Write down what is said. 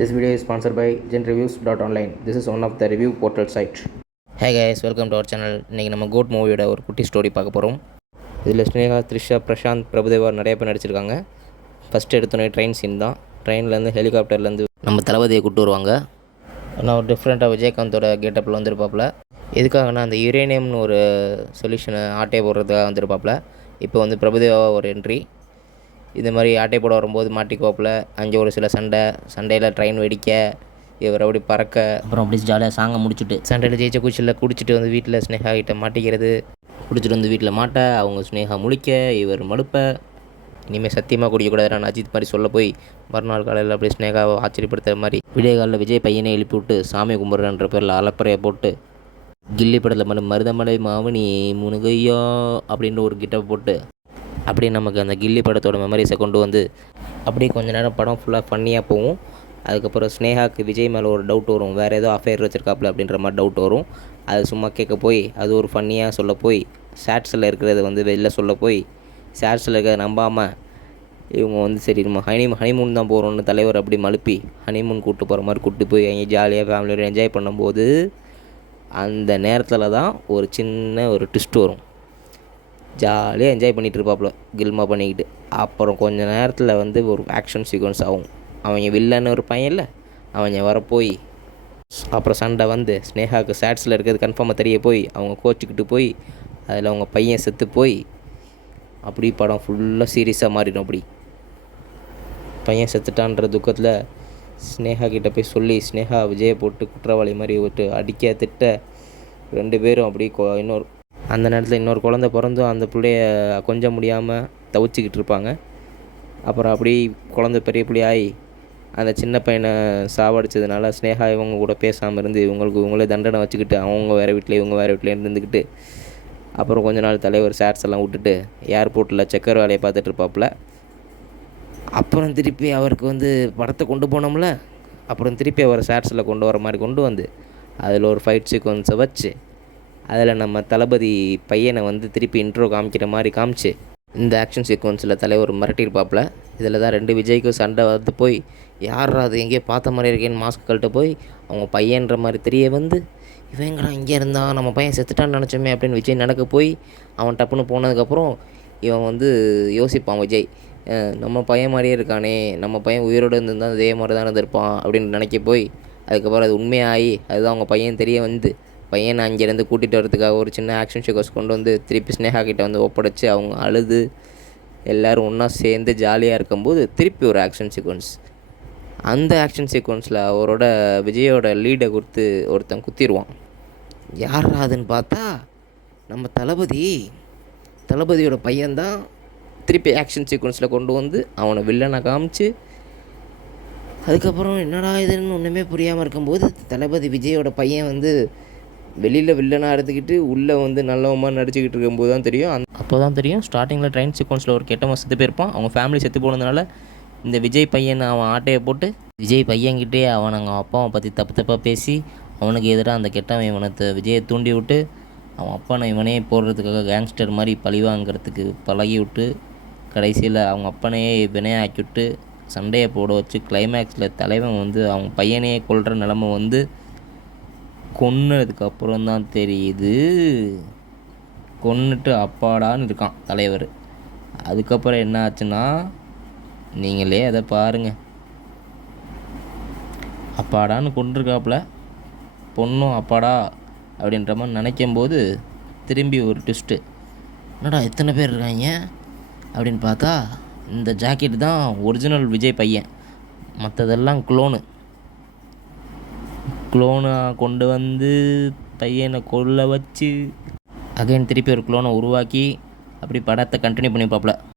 This video is sponsored by genreviews.online. This is one of the review portal site. Hey guys, welcome to our channel. இன்றைக்கி நம்ம code மூவியோட ஒரு குட்டி story பார்க்க போகிறோம். இதில் ஸ்னேகா, த்ரிஷா, பிரசாந்த், பிரபுதேவா நிறைய பேர் நடிச்சிருக்காங்க. ஃபஸ்ட்டு எடுத்தோன்னே ட்ரெயின் சீன் தான். ட்ரெயின்லேருந்து ஹெலிகாப்டர்லேருந்து நம்ம தளபதியை கூப்பிட்டு வருவாங்க. ஆனால் ஒரு டிஃப்ரெண்ட்டாக விஜயகாந்தோட கெட்டப்பில் வந்துருப்பாப்புல. எதுக்காகனா அந்த யுரேனியம்னு ஒரு சொல்யூஷனை ஆட்டையை போடுறதுக்காக வந்துருப்பாப்புல. இப்போ வந்து பிரபுதேவா ஒரு என்ட்ரி. இது மாதிரி ஆட்டை போட வரும்போது மாட்டிக்குவாப்பில். அங்கே ஒரு சில சண்டையில் ட்ரெயின் வெடிக்க, இவர் அப்படி பறக்க, அப்புறம் அப்படி ஜாலியாக சாங்கை முடிச்சுட்டு சண்டையில் ஜெயிச்ச குச்சியில் குடிச்சிட்டு வந்து வீட்டில் ஸ்னேகா கிட்ட மாட்டிக்கிறது, குடிச்சிட்டு வந்து வீட்டில் மாட்ட, அவங்க ஸ்னேகா முழிக்க, இவர் மடுப்ப. இனிமேல் சத்தியமாக குடிக்கக்கூடாது நான் அஜித் மாதிரி சொல்ல போய் மறுநாள் காலையில் அப்படி ஸ்னேகாவை ஆச்சரியப்படுத்துகிற மாதிரி விடிய காலில் விஜய் பையனை எழுப்பி விட்டு சாமி கும்பிட்றன்ற பேரில் அலப்பறையை போட்டு கில்லி படத்தில் மருதமலை மாவனி முனுகையா அப்படின்ற ஒரு கிட்ட போட்டு அப்படியே நமக்கு அந்த கில்லி படத்தோட மெமரிஸை கொண்டு வந்து அப்படியே கொஞ்சம் நேரம் படம் ஃபுல்லாக ஃபன்னியாக போகும். அதுக்கப்புறம் ஸ்னேகாவுக்கு விஜய் மேலே ஒரு டவுட் வரும், வேறு ஏதோ அஃபேர் வச்சுருக்காப்புல அப்படின்ற மாதிரி டவுட் வரும். அது சும்மா கேட்க போய் அது ஒரு ஃபன்னியாக சொல்ல போய் ஷார்ட்ஸில் இருக்கிறத வந்து வெளில சொல்ல போய் ஷார்ட்ஸில் இருக்கிறத நம்பாமல் இவங்க வந்து சரி நம்ம ஹனிமூன் தான் போகிறோன்னு தலைவர் அப்படி மழுப்பி ஹனிமூன் கூப்பிட்டு போகிற மாதிரி கூப்பிட்டு போய் அங்கே ஜாலியாக ஃபேமிலியோட என்ஜாய் பண்ணும்போது அந்த நேரத்தில் தான் ஒரு சின்ன ஒரு ட்விஸ்ட் வரும். ஜாலியாக என்ஜாய் பண்ணிகிட்டு இருப்பாப்புல கில்மா பண்ணிக்கிட்டு. அப்புறம் கொஞ்சம் நேரத்தில் வந்து ஒரு ஆக்ஷன் சீக்வன்ஸ் ஆகும். அவங்க வில்லன்னு ஒரு பையன் இல்லை, அவங்க வரப்போய் அப்புறம் சண்டை வந்து ஸ்னேகாவுக்கு சேட்ஸில் இருக்கிறது கன்ஃபார்மாக தெரிய போய் அவங்க கோச்சிக்கிட்டு போய் அதில் அவங்க பையன் செத்து போய் அப்படி படம் ஃபுல்லாக சீரியஸாக மாறிடும். அப்படி பையன் செத்துட்டான்ற துக்கத்தில் ஸ்னேகா கிட்டே போய் சொல்லி ஸ்னேகா விஜயை போட்டு குற்றவாளி மாதிரி விட்டு அடிக்க திட்ட ரெண்டு பேரும் அப்படி அந்த நேரத்தில் இன்னொரு குழந்த பிறந்தும் அந்த பிள்ளைய கொஞ்சம் முடியாமல் தவிச்சிக்கிட்டு இருப்பாங்க. அப்புறம் அப்படி குழந்த பெரிய பிள்ளையாகி அந்த சின்ன பையனை சாவடிச்சதுனால ஸ்னேகா இவங்க கூட பேசாமல் இருந்து இவங்களே தண்டனை வச்சுக்கிட்டு அவங்க வேறு வீட்டில் இவங்க வேறு வீட்டில் இருந்துக்கிட்டு அப்புறம் கொஞ்ச நாள் தலைவர் ஷார்ட்ஸ் எல்லாம் விட்டுட்டு ஏர்போர்ட்டில் செக்கர் வேலையை பார்த்துட்டு இருப்பாப்புல. அப்புறம் திருப்பி அவருக்கு வந்து படத்தை கொண்டு போனோம்ல, அப்புறம் திருப்பி அவரை ஷார்ட்ஸில் கொண்டு வர மாதிரி கொண்டு வந்து அதில் ஒரு ஃபைட் சீக்வன்ஸை வச்சு அதில் நம்ம தளபதி பையனை வந்து திருப்பி இன்ட்ரோ காமிக்கிற மாதிரி காமிச்சு இந்த ஆக்ஷன் சீக்வன்ஸில் தலைவர் மிரட்டியிருப்பாப்புல. இதில் தான் ரெண்டு விஜய்க்கும் சண்டை வந்து போய் யாரா அது எங்கேயோ பார்த்த மாதிரி இருக்கேன்னு மாஸ்க் கழட்ட போய் அவங்க பையன்ற மாதிரி தெரிய வந்து இவங்கடா இங்கே இருந்தால் நம்ம பையன் செத்துட்டான்னு நினச்சோமே அப்படின்னு விஜய் நடக்க போய் அவன் டப்புன்னு போனதுக்கப்புறம் இவன் வந்து யோசிப்பான் விஜய், நம்ம பையன் மாதிரியே இருக்கானே, நம்ம பையன் உயிரோடு இருந்திருந்தால் அதே மாதிரி தான் இருந்திருப்பான் அப்படின்னு நினைக்க போய் அதுக்கப்புறம் அது உண்மையாகி அதுதான் அவங்க பையன் தெரிய வந்து பையனை அங்கேருந்து கூட்டிகிட்டு வரதுக்காக ஒரு சின்ன ஆக்ஷன் சீக்வன்ஸ் கொண்டு வந்து திருப்பி ஸ்னேகா கிட்டே வந்து ஒப்படைச்சி அவங்க அழுது எல்லோரும் ஒன்றா சேர்ந்து ஜாலியாக இருக்கும்போது திருப்பி ஒரு ஆக்ஷன் சீக்வன்ஸ். அந்த ஆக்ஷன் சீக்வன்ஸில் அவரோட விஜயோட லீடை கொடுத்து ஒருத்தன் குத்திடுவான். யார் அதுன்னு பார்த்தா நம்ம தளபதியோட பையன்தான். திருப்பி ஆக்ஷன் சீக்வன்ஸில் கொண்டு வந்து அவனை வில்லனை காமிச்சு அதுக்கப்புறம் என்னடா இதுன்னு ஒன்றுமே புரியாமல் இருக்கும்போது தளபதி விஜயோட பையன் வந்து வெளியில் வில்லனாக எடுத்துக்கிட்டு உள்ளே வந்து நல்லவமாக நடிச்சுக்கிட்டு இருக்கும்போது தான் தெரியும். அப்போ தான் தெரியும் ஸ்டார்டிங்கில் ட்ரெயின் சீக்வன்ஸில் ஒரு கெட்டவன் செத்து போயிருப்பான். அவங்க ஃபேமிலி செத்து போனதுனால இந்த விஜய் பையன் அவன் ஆட்டையை போட்டு விஜய் பையன்கிட்டே அவன் அவங்க அப்பாவை பற்றி தப்பாக பேசி அவனுக்கு எதிராக அந்த கெட்டவன் இவனை விஜயை தூண்டி விட்டு அவன் அப்பனை இவனே போடுறதுக்காக கேங்ஸ்டர் மாதிரி பழிவாங்கிறதுக்கு பழகி விட்டு கடைசியில் அவங்க அப்பனையே வினையாக்கி விட்டு சண்டையை போட வச்சு கிளைமேக்ஸில் தலைவன் வந்து அவங்க பையனையே கொல்கிற நிலமை வந்து கொன்னதுக்கப்புறம் தான் தெரியுது கொன்னுட்டு அப்பாடான்னு இருக்கான் தலைவர். அதுக்கப்புறம் என்ன ஆச்சுன்னா நீங்களே அதை பாருங்கள். அப்பாடான்னு கொண்டிருக்காப்புல பொண்ணும் அப்பாடா அப்படின்ற மாதிரி நினைக்கும்போது திரும்பி ஒரு ட்விஸ்ட்டு, என்னடா எத்தனை பேர் இருக்காங்க அப்படின்னு பார்த்தா இந்த ஜாக்கெட் தான் ஒரிஜினல் விஜய் பையன், மற்றதெல்லாம் குளோனாக கொண்டு வந்து பையனை கொல்ல வச்சு அகைன் திருப்பி ஒரு குளோனை உருவாக்கி அப்படி படத்தை கண்டினியூ பண்ணிப்பாப்புல.